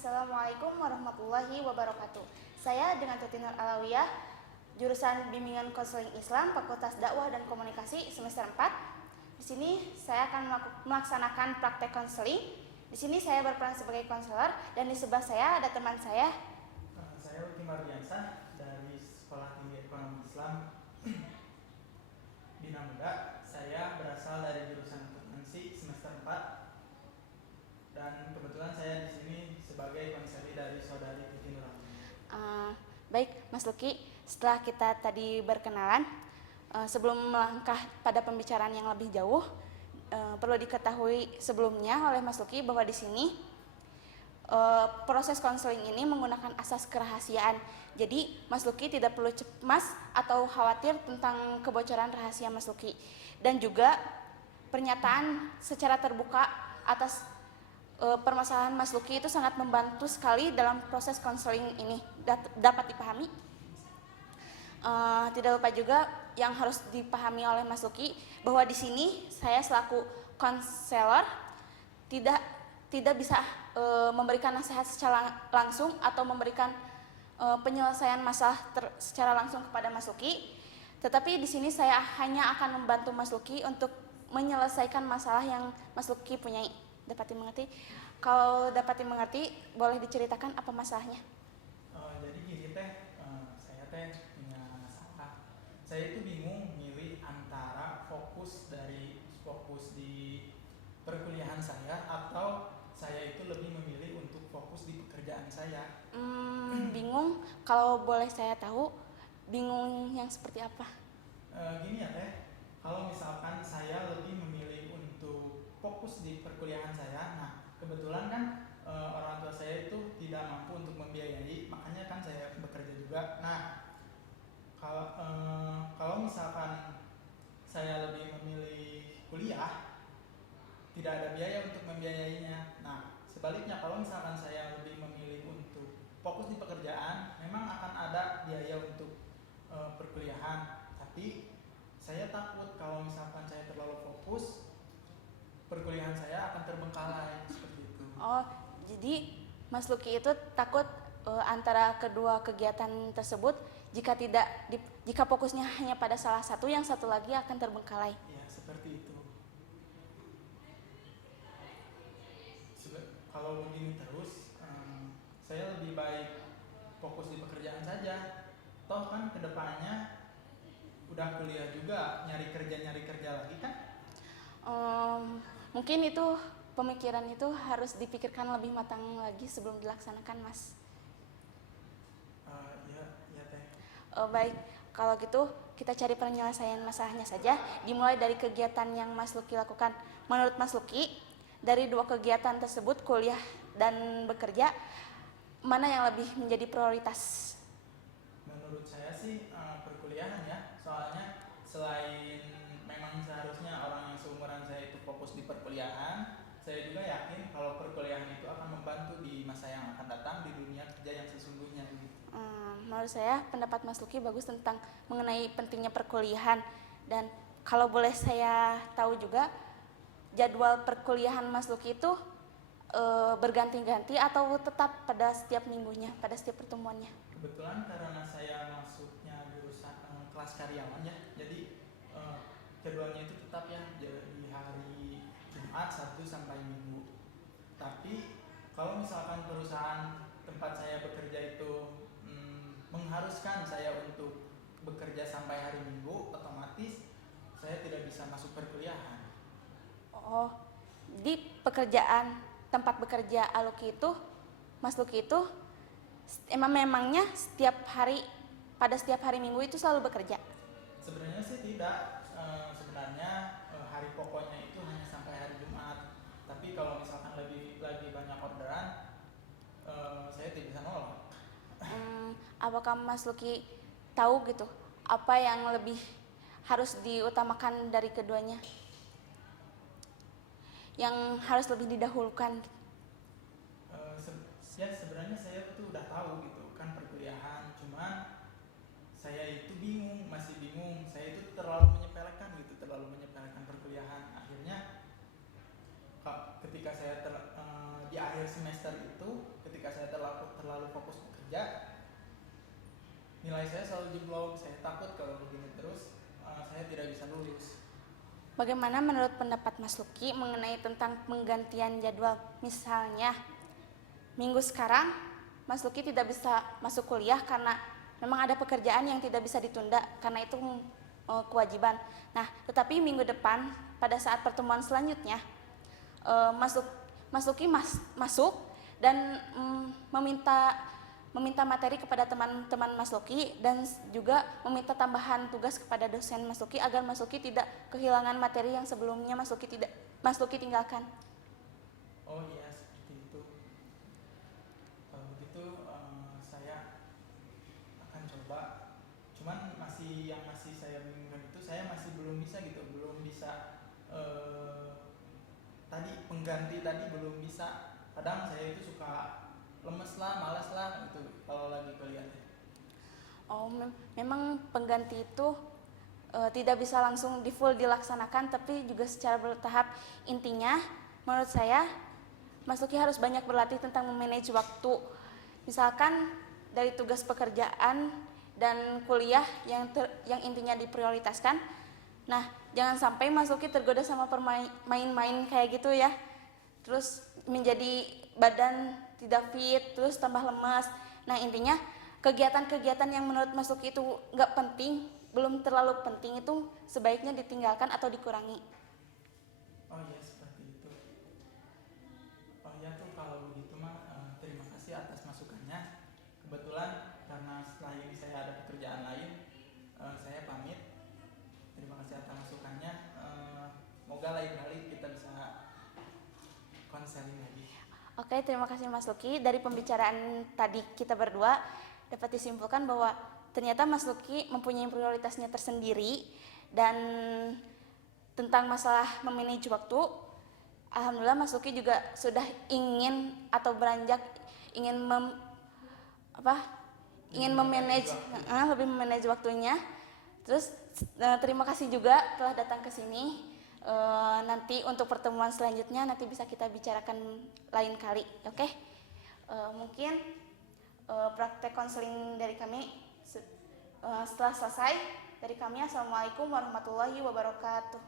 Assalamualaikum warahmatullahi wabarakatuh. Saya dengan Tuti Nur Alawiyah, jurusan Bimbingan Konseling Islam, Fakultas Dakwah dan Komunikasi semester 4. Di sini saya akan melaksanakan praktek konseling. Di sini saya berperan sebagai konselor dan di sebelah saya ada teman saya. Saya Uti Mardiansah dari Sekolah Tinggi Ekonomi Islam Bina Muda. Saya berasal dari jurusan akuntansi semester 4 dan kebetulan saya di sini sebagai konseli dari saudari Tuti Nur. Baik, Mas Luki, setelah kita tadi berkenalan, sebelum melangkah pada pembicaraan yang lebih jauh, perlu diketahui sebelumnya oleh Mas Luki bahwa di sini proses konseling ini menggunakan asas kerahasiaan. Jadi Mas Luki tidak perlu cemas atau khawatir tentang kebocoran rahasia Mas Luki. Dan juga pernyataan secara terbuka atas permasalahan Mas Luki itu sangat membantu sekali dalam proses konseling ini, dapat dipahami. Tidak lupa juga yang harus dipahami oleh Mas Luki bahwa di sini saya selaku konselor tidak bisa memberikan nasihat secara langsung atau memberikan penyelesaian masalah secara langsung kepada Mas Luki. Tetapi di sini saya hanya akan membantu Mas Luki untuk menyelesaikan masalah yang Mas Luki punyai. Dapat dimengerti? Kalau dapat dimengerti, boleh diceritakan apa masalahnya? Jadi gini saya punya masalah. Saya itu bingung milih antara fokus di perkuliahan saya atau saya itu lebih memilih untuk fokus di pekerjaan saya. Bingung. Kalau boleh saya tahu, bingung yang seperti apa? Gini ya kalau misalkan saya lebih memilih untuk fokus di perkuliahan saya, nah kebetulan kan orang tua saya itu tidak mampu untuk membiayai, makanya kan saya bekerja juga. Nah kalau misalkan saya lebih memilih kuliah, tidak ada biaya untuk membiayainya. Nah sebaliknya kalau misalkan saya lebih memilih untuk fokus di pekerjaan, memang akan ada biaya untuk perkuliahan. Tapi saya takut kalau misalkan saya terlalu fokus, perkuliahan saya akan terbengkalai seperti itu. Oh, jadi Mas Luki itu takut antara kedua kegiatan tersebut jika fokusnya hanya pada salah satu, yang satu lagi akan terbengkalai. Ya, seperti itu. Kalau begini terus, saya lebih baik fokus di pekerjaan saja. Toh kan kedepannya udah kuliah juga, nyari kerja lagi kan? Mungkin itu pemikiran itu harus dipikirkan lebih matang lagi sebelum dilaksanakan, Mas. Ya teh. Baik, kalau gitu kita cari penyelesaian masalahnya saja. Dimulai dari kegiatan yang Mas Luki lakukan. Menurut Mas Luki, dari dua kegiatan tersebut, kuliah dan bekerja, mana yang lebih menjadi prioritas? Menurut saya sih perkuliahan ya, soalnya selain memang seharusnya orang yang seumuran saya itu fokus di perkuliahan, saya juga yakin kalau perkuliahan itu akan membantu di masa yang akan datang di dunia kerja yang sesungguhnya. Menurut saya pendapat Mas Luki bagus tentang mengenai pentingnya perkuliahan. Dan kalau boleh saya tahu juga, jadwal perkuliahan Mas Luki itu berganti-ganti atau tetap pada setiap minggunya, pada setiap pertemuannya? Kebetulan karena saya masuknya jurusan kelas karyawan ya, jadi jadwalnya itu tetap ya di hari Jumat, Sabtu sampai Minggu. Tapi kalau misalkan perusahaan tempat saya bekerja itu mengharuskan saya untuk bekerja sampai hari Minggu, otomatis saya tidak bisa masuk perkuliahan. Oh, di tempat bekerja Aluki itu, Mas Luki itu memangnya pada setiap hari Minggu itu selalu bekerja? Sebenarnya sih tidak. Sebenarnya hari pokoknya itu hanya sampai hari Jumat. Tapi kalau misalkan lagi banyak orderan, saya tidak bisa nolak. Apakah Mas Luki tahu gitu apa yang lebih harus diutamakan dari keduanya, yang harus lebih didahulukan? Ya sebenarnya saya tuh udah tahu gitu kan perkuliahan, cuman saya itu masih bingung. Saya itu terlalu menyepelekan perkuliahan. Akhirnya ketika saya di akhir semester itu, ketika saya Bagaimana menurut pendapat Mas Luki mengenai tentang penggantian jadwal? Misalnya, minggu sekarang Mas Luki tidak bisa masuk kuliah karena memang ada pekerjaan yang tidak bisa ditunda karena itu kewajiban. Nah, tetapi minggu depan pada saat pertemuan selanjutnya Mas Luki masuk dan meminta materi kepada teman-teman Mas Luki dan juga meminta tambahan tugas kepada dosen Mas Luki agar Mas Luki tidak kehilangan materi yang sebelumnya Mas Luki tinggalkan. Oh iya, seperti itu. Kalau begitu saya akan coba. Cuman masih saya bingungkan itu, saya masih belum bisa gitu, belum bisa tadi pengganti tadi belum bisa. Kadang saya itu suka lemes lah, malas lah gitu kalau lagi kuliah. Memang pengganti itu tidak bisa langsung di full dilaksanakan, tapi juga secara bertahap. Intinya, menurut saya, Mas Luki harus banyak berlatih tentang memanage waktu. Misalkan dari tugas pekerjaan dan kuliah yang intinya diprioritaskan. Nah, jangan sampai Mas Luki tergoda sama main-main kayak gitu ya. Terus menjadi badan tidak fit, terus tambah lemas. Nah, intinya kegiatan-kegiatan yang menurut Mas Luki itu nggak penting, belum terlalu penting itu sebaiknya ditinggalkan atau dikurangi. Oh iya, seperti itu. Oh ya tuh, kalau begitu mah terima kasih atas masukannya. Kebetulan karena setelah ini saya ada pekerjaan lain, saya pamit. Terima kasih atas masukannya. Semoga lain kali kita bisa konseling lagi. Oke, terima kasih Mas Luki. Dari pembicaraan tadi kita berdua dapat disimpulkan bahwa ternyata Mas Luki mempunyai prioritasnya tersendiri dan tentang masalah memanage waktu, alhamdulillah Mas Luki juga sudah ingin atau beranjak ingin memanage lebih memanage waktunya. Terus terima kasih juga telah datang ke sini. Nanti untuk pertemuan selanjutnya nanti bisa kita bicarakan lain kali, oke? Mungkin praktek konseling dari kami setelah selesai dari kami. Assalamualaikum warahmatullahi wabarakatuh.